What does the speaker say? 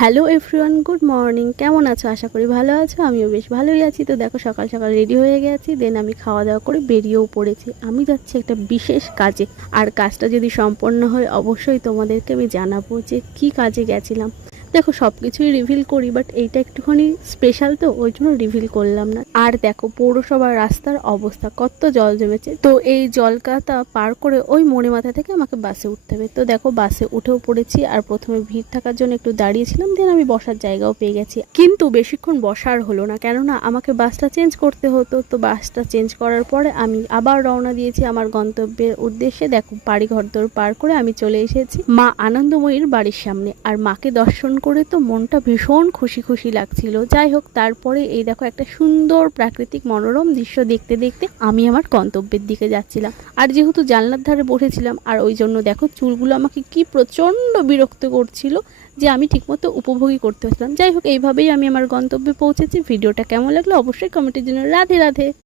Hello everyone, good morning. কেমন আছো? আশা করি ভালো আছো। আমিও বেশ ভালোই আছি। তো দেখো, সকাল সকাল রেডি হয়ে গেছি, দেন আমি খাওয়া দাওয়া করে বেরিয়েও পড়েছি। আমি যাচ্ছি একটা বিশেষ কাজে, আর কাজটা যদি সম্পন্ন হয় অবশ্যই তোমাদেরকে আমি জানাবো যে কি কাজে গেছিলাম। দেখো, সব কিছুই রিভিল করি, বাট এইটা একটুখানি স্পেশাল, তো ওই জন্য রিভিল করলাম না। আর দেখো, পৌরসভার রাস্তার অবস্থা, কত জল জমেছে। তো এই জলকাতা পার করে ওই মণিমাথা থেকে আমাকে বাসে উঠতে হবে। তো দেখো, বাসে উঠেও পড়েছি। আর প্রথমে ভিড় থাকার জন্য একটু দাঁড়িয়েছিলাম, দেন আমি বসার জায়গাও পেয়ে গেছি। কিন্তু বেশিক্ষণ বসার হলো না, কেননা আমাকে বাসটা চেঞ্জ করতে হতো। তো বাসটা চেঞ্জ করার পরে আমি আবার রওনা দিয়েছি আমার গন্তব্যের উদ্দেশ্যে। দেখো, বাড়ি ঘরদোর পার করে আমি চলে এসেছি মা আনন্দময়ীর বাড়ির সামনে। আর মাকে দর্শন করে তো মনটা ভীষণ খুশি খুশি লাগছিল। যাই হোক, তারপরে এই দেখো, একটা সুন্দর প্রাকৃতিক মনোরম দৃশ্য দেখতে দেখতে আমি আমার গন্তব্যের দিকে যাচ্ছিলাম। আর যেহেতু জানলার ধারে বসেছিলাম, আর ওই জন্য দেখো, চুলগুলো আমাকে কি প্রচন্ড বিরক্ত করছিল যে আমি ঠিকমতো উপভোগই করতে পারছিলাম। যাই হোক, এইভাবেই আমি আমার গন্তব্যে পৌঁছেছি। ভিডিওটা কেমন লাগলো অবশ্যই কমেন্টের জন্য রাধে রাধে।